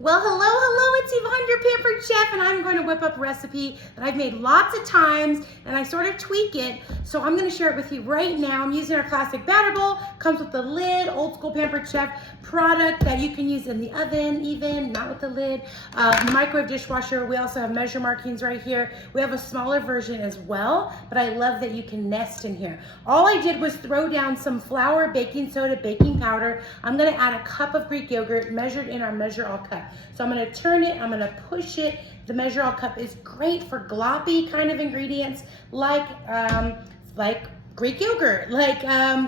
Well, hello, it's Yvonne, your Pampered Chef, and I'm going to whip up a recipe that I've made lots of times, and I sort of tweak it, so I'm going to share it with you right now. I'm using our classic batter bowl, comes with the lid, old school Pampered Chef product that you can use in the oven even, not with the lid, microwave dishwasher. We also have measure markings right here. We have a smaller version as well, but I love that you can nest in here. All I did was throw down some flour, baking soda, baking powder. I'm going to add a cup of Greek yogurt measured in our Measure All cup. So I'm going to turn it, I'm going to push it. The Measure All cup is great for gloppy kind of ingredients like Greek yogurt, like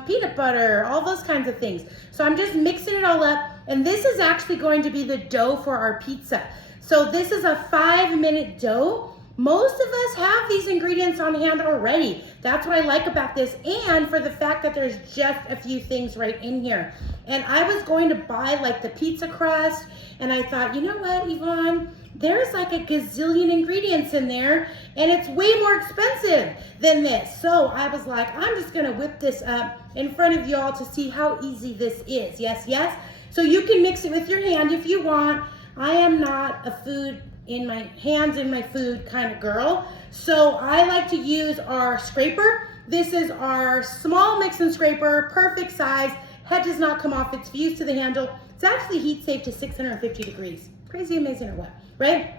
peanut butter, all those kinds of things. So I'm just mixing it all up, and this is actually going to be the dough for our pizza. So this is a 5-minute dough. Most of us have these ingredients on hand already. That's what I like about this, and for the fact that there's just a few things right in here. And I was going to buy like the pizza crust, and I thought, you know what, Yvonne, there's like a gazillion ingredients in there, and it's way more expensive than this. So I was like, I'm just gonna whip this up in front of y'all to see how easy this is. Yes, yes. So you can mix it with your hand if you want. I am not a food in my hands in my food kind of girl. So I like to use our scraper. This is our small mix-and scraper, perfect size. Head does not come off, it's fused to the handle. It's actually heat safe to 650 degrees. Crazy amazing or what, right?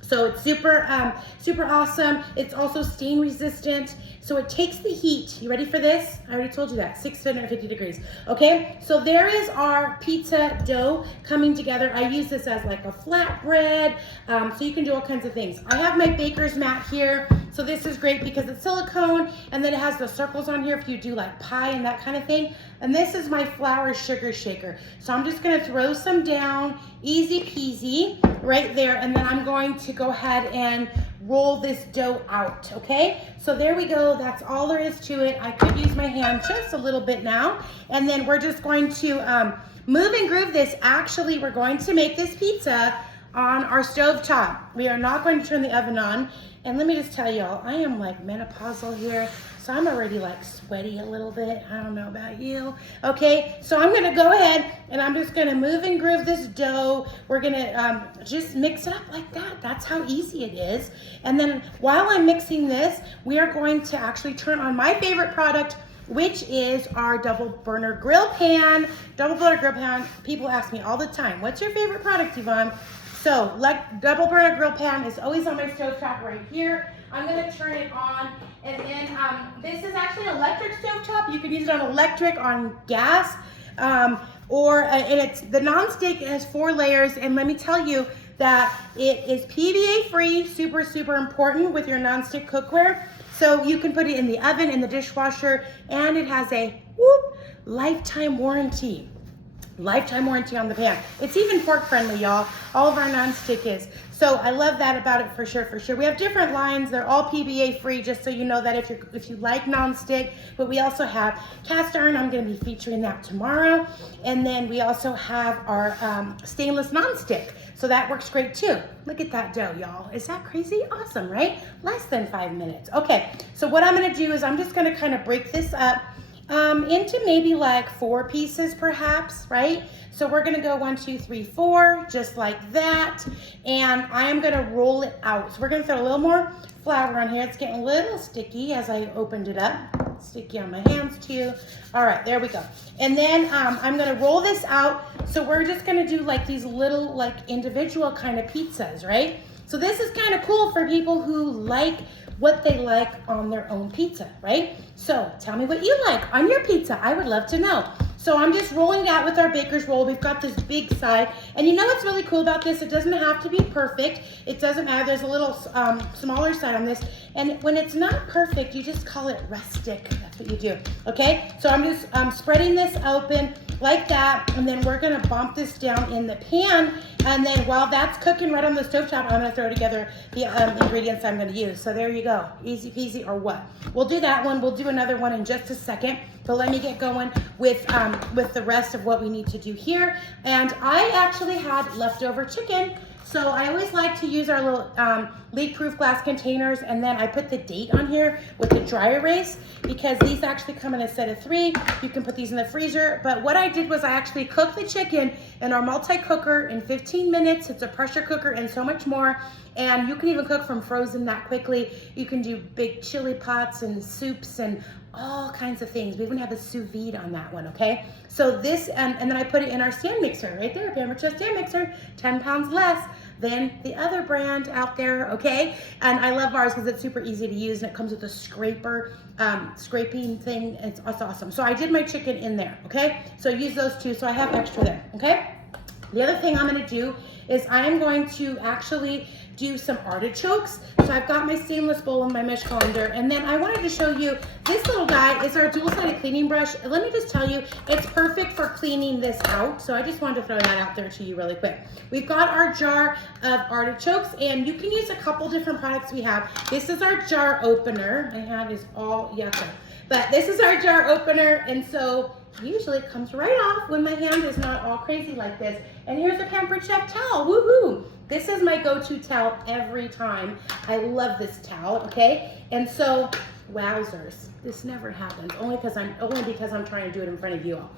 So it's super awesome. It's also stain resistant. So it takes the heat. You ready for this? I already told you that, 650 degrees. Okay, so there is our pizza dough coming together. I use this as like a flatbread, so you can do all kinds of things. I have my baker's mat here. So this is great because it's silicone, and then it has the circles on here if you do like pie and that kind of thing. And this is my flour sugar shaker. So I'm just gonna throw some down, easy peasy, right there. And then I'm going to go ahead and roll this dough out, okay? So there we go, that's all there is to it. I could use my hand just a little bit now. And then we're just going to move and groove this. Actually, we're going to make this pizza on our stove top. We are not going to turn the oven on. And let me just tell y'all, I am like menopausal here, so I'm already like sweaty a little bit. I don't know about you. Okay, so I'm gonna go ahead and I'm just gonna move and groove this dough. We're gonna just mix it up like that. That's how easy it is. And then while I'm mixing this, we are going to actually turn on my favorite product, which is our double burner grill pan. Double burner grill pan, people ask me all the time, what's your favorite product, Yvonne? So, like double burner grill pan is always on my stove top right here. I'm gonna turn it on, and then this is actually an electric stove top. You can use it on electric, on gas, and it's the nonstick. It has 4 layers, and let me tell you that it is PVA free, super important with your nonstick cookware. So you can put it in the oven, in the dishwasher, and it has a lifetime warranty. Lifetime warranty on the pan. It's even pork friendly, y'all. All of our nonstick is. So I love that about it for sure. We have different lines. They're all PVA free, just so you know that if you like nonstick. But we also have cast iron. I'm going to be featuring that tomorrow. And then we also have our stainless nonstick. So that works great too. Look at that dough, y'all. Is that crazy? Awesome, right? Less than 5 minutes. Okay, so what I'm going to do is I'm just going to kind of break this up into maybe like 4 pieces perhaps, right? So we're gonna go 1, 2, 3, 4, just like that. And I am gonna roll it out. So we're gonna throw a little more flour on here. It's getting a little sticky as I opened it up. Sticky on my hands too. All right, there we go. And then I'm gonna roll this out. So we're just gonna do like these little like individual kind of pizzas, right? So this is kind of cool for people who like what they like on their own pizza, right? So tell me what you like on your pizza. I would love to know. So I'm just rolling it out with our baker's roll. We've got this big side. And you know what's really cool about this? It doesn't have to be perfect. It doesn't matter. There's a little smaller side on this. And when it's not perfect, you just call it rustic. That's what you do, okay? So I'm just spreading this open like that. And then we're gonna bump this down in the pan. And then while that's cooking right on the stovetop, I'm gonna throw together the ingredients I'm gonna use. So there you go, easy peasy or what? We'll do that one, we'll do another one in just a second. But let me get going with the rest of what we need to do here. And I actually had leftover chicken. So I always like to use our little leak-proof glass containers, and then I put the date on here with the dry erase because these actually come in a set of 3. You can put these in the freezer, but what I did was I actually cooked the chicken in our multi-cooker in 15 minutes. It's a pressure cooker and so much more, and you can even cook from frozen that quickly. You can do big chili pots and soups and all kinds of things. We even have a sous vide on that one, okay? So this, and then I put it in our stand mixer right there, Pampered Chef stand mixer, 10 pounds less than the other brand out there, okay? And I love ours because it's super easy to use and it comes with a scraper, scraping thing. It's awesome. So I did my chicken in there, okay? So use those 2, so I have extra there, okay? The other thing I'm gonna do is I'm going to actually do some artichokes. So I've got my stainless bowl and my mesh colander, and then I wanted to show you, this little guy is our dual-sided cleaning brush. Let me just tell you, it's perfect for cleaning this out. So I just wanted to throw that out there to you really quick. We've got our jar of artichokes, and you can use a couple different products we have. This is our jar opener. My hand is all yucca. But this is our jar opener, and so usually it comes right off when my hand is not all crazy like this. And here's a Pampered Chef towel, woohoo! This is my go-to towel every time. I love this towel, okay? And so, wowzers, this never happens, only because I'm trying to do it in front of you all.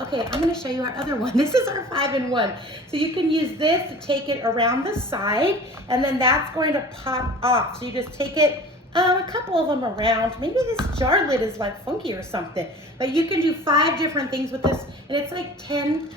Okay, I'm gonna show you our other one. This is our 5-in-1. So you can use this to take it around the side, and then that's going to pop off. So you just take it a couple of them around. Maybe this jar lid is like funky or something, but you can do 5 different things with this, and it's like 10.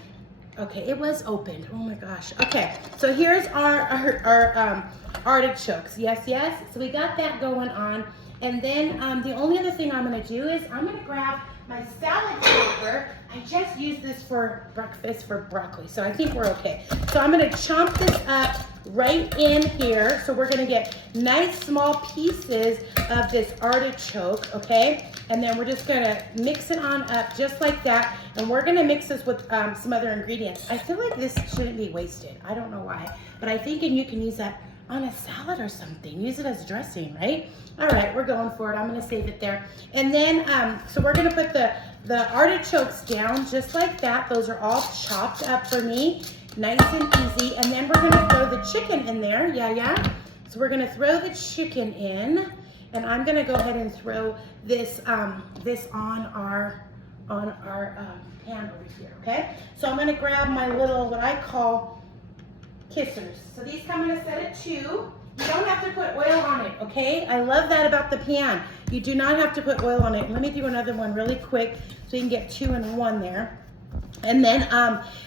Okay, it was opened. Oh my gosh. Okay, so here's our artichokes. Yes. So we got that going on, and then the only other thing I'm gonna do is I'm gonna grab my salad paper. I just used this for breakfast for broccoli, so I think we're okay. So I'm gonna chomp this up right in here. So we're gonna get nice small pieces of this artichoke, okay? And then we're just gonna mix it on up just like that. And we're gonna mix this with some other ingredients. I feel like this shouldn't be wasted. I don't know why, but I think you can use that on a salad or something. Use it as dressing, right? All right, we're going for it. I'm gonna save it there. And then, so we're gonna put the artichokes down just like that. Those are all chopped up for me, nice and easy. And then we're gonna throw the chicken in there, yeah. So we're gonna throw the chicken in, and I'm gonna go ahead and throw this this on our pan over here, okay? So I'm gonna grab my little, what I call kissers. So these come in a set of 2. You don't have to put oil on it, okay? I love that about the pan. You do not have to put oil on it. Let me do another one really quick so you can get 2 in 1 there. And then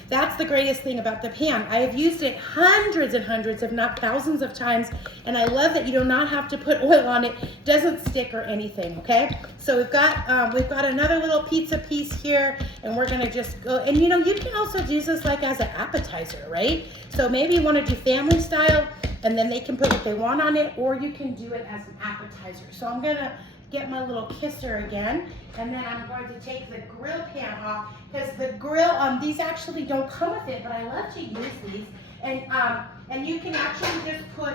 that's the greatest thing about the pan. I have used it hundreds and hundreds, if not thousands of times, and I love that you do not have to put oil on it. It doesn't stick or anything, okay? So we've got another little pizza piece here, and we're gonna just go, and you know, you can also use this like as an appetizer, right? So maybe you wanna do family style, and then they can put what they want on it, or you can do it as an appetizer. So I'm gonna get my little kisser again, and then I'm going to take the grill pan off, because the grill, these actually don't come with it, but I love to use these, and you can actually just put,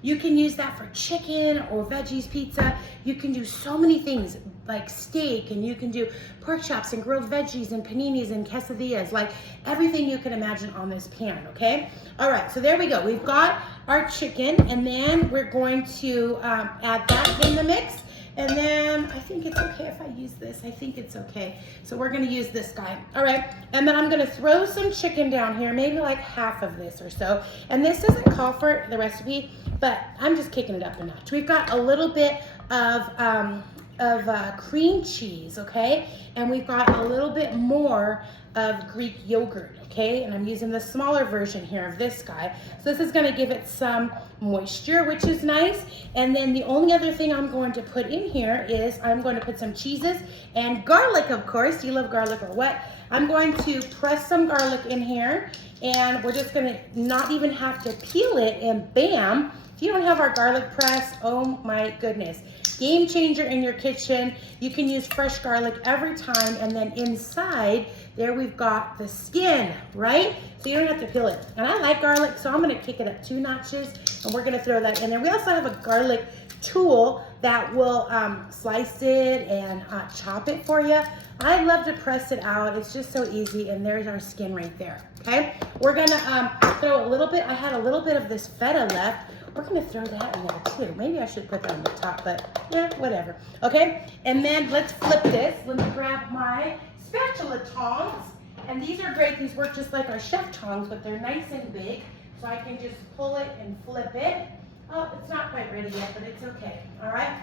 you can use that for chicken or veggies pizza. You can do so many things like steak, and you can do pork chops and grilled veggies and paninis and quesadillas, like everything you can imagine on this pan, okay? All right, so there we go. We've got our chicken, and then we're going to add that in the mix. And then I think it's okay if I use this. I think it's okay. So we're gonna use this guy. All right, and then I'm gonna throw some chicken down here, maybe like half of this or so. And this doesn't call for the recipe, but I'm just kicking it up a notch. We've got a little bit of cream cheese, okay? And we've got a little bit more of Greek yogurt, okay? And I'm using the smaller version here of this guy. So this is gonna give it some moisture, which is nice. And then the only other thing I'm going to put in here is I'm going to put some cheeses and garlic, of course. Do you love garlic or what? I'm going to press some garlic in here, and we're just gonna not even have to peel it, and bam. If you don't have our garlic press, oh my goodness. Game changer in your kitchen. You can use fresh garlic every time, and then inside there we've got the skin, right? So you don't have to peel it. And I like garlic, so I'm gonna kick it up 2 notches, and we're gonna throw that in there. We also have a garlic tool that will slice it and chop it for you. I love to press it out. It's just so easy, and there's our skin right there, okay? We're gonna throw a little bit, I had a little bit of this feta left. We're gonna throw that in there too. Maybe I should put that on the top, but yeah, whatever. Okay, and then let's flip this. Let me grab my spatula tongs. And these are great. These work just like our chef tongs, but they're nice and big. So I can just pull it and flip it. Oh, it's not quite ready yet, but it's okay. All right,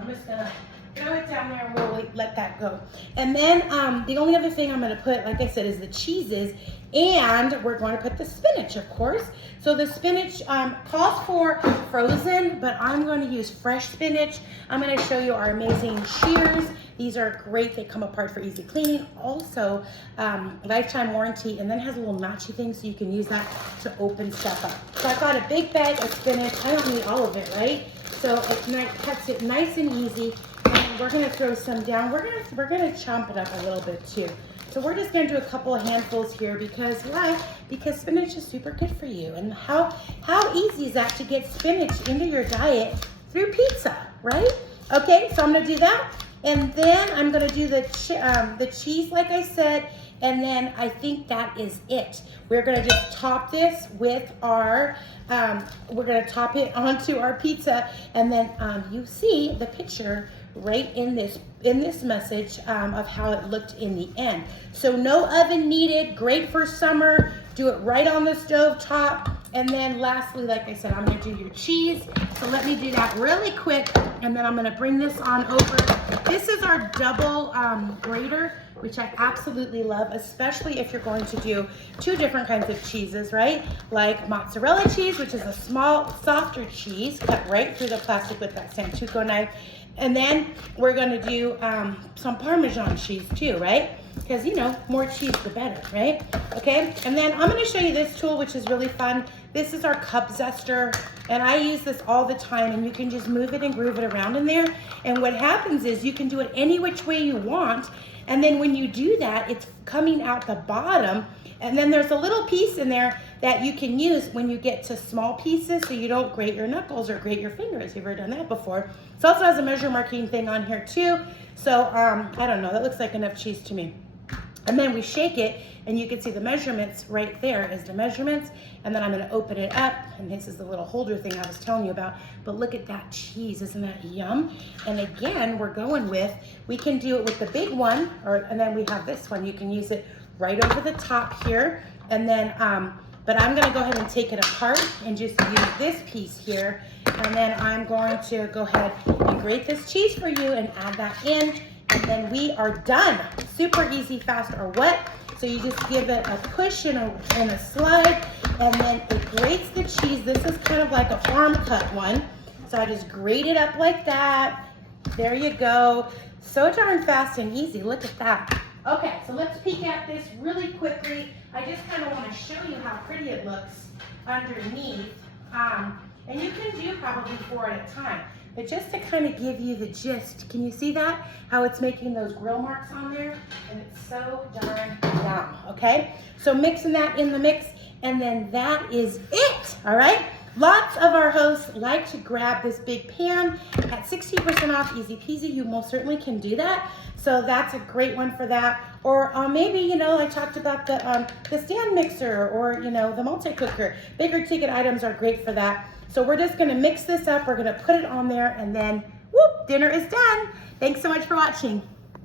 I'm just gonna throw it down there and we'll let that go. And then the only other thing I'm gonna put, like I said, is the cheeses, and we're going to put the spinach, of course. So the spinach calls for frozen, but I'm going to use fresh spinach. I'm going to show you our amazing shears. These are great. They come apart for easy cleaning. Also, lifetime warranty, and then has a little notchy thing so you can use that to open stuff up. So I've got a big bag of spinach. I don't need all of it, right? So it cuts it nice and easy. And we're going to throw some down. We're going to chomp it up a little bit too. So we're just gonna do a couple of handfuls here because why? Because spinach is super good for you. And how easy is that to get spinach into your diet through pizza, right? Okay, so I'm gonna do that. And then I'm gonna do the cheese, like I said, and then I think that is it. We're gonna just top this with our, we're gonna top it onto our pizza, and then you see the picture right in this message of how it looked in the end. So no oven needed, great for summer. Do it right on the stove top. And then lastly, like I said, I'm gonna do your cheese. So let me do that really quick, and then I'm gonna bring this on over. This is our double grater, which I absolutely love, especially if you're going to do two different kinds of cheeses, right? Like mozzarella cheese, which is a small, softer cheese, cut right through the plastic with that Santuco knife. And then we're gonna do some Parmesan cheese too, right? Because, you know, more cheese the better, right? Okay, and then I'm gonna show you this tool, which is really fun. This is our cup zester, and I use this all the time, and you can just move it and groove it around in there. And what happens is you can do it any which way you want, and then when you do that, it's coming out the bottom, and then there's a little piece in there that you can use when you get to small pieces so you don't grate your knuckles or grate your fingers. You've ever done that before? It also has a measure marking thing on here too. So I don't know, that looks like enough cheese to me. And then we shake it, and you can see the measurements right there is the measurements. And then I'm gonna open it up, and this is the little holder thing I was telling you about. But look at that cheese, isn't that yum? And again, we're going with, we can do it with the big one, and then we have this one. You can use it right over the top here. And then, but I'm gonna go ahead and take it apart and just use this piece here. And then I'm going to go ahead and grate this cheese for you and add that in. And then we are done. Super easy, fast, or wet. So you just give it a push and a slide, and then it grates the cheese. This is kind of like a farm cut one. So I just grate it up like that. There you go. So darn fast and easy. Look at that. Okay, so let's peek at this really quickly. I just kind of want to show you how pretty it looks underneath. And you can do probably 4 at a time. But just to kind of give you the gist, can you see that? How it's making those grill marks on there? And it's so darn yum, okay? So mixing that in the mix, and then that is it, all right? Lots of our hosts like to grab this big pan at 60% off, easy peasy. You most certainly can do that. So that's a great one for that. Or maybe, you know, I talked about the stand mixer, or, you know, the multi-cooker. Bigger ticket items are great for that. So we're just gonna mix this up. We're gonna put it on there, and then whoop, dinner is done. Thanks so much for watching.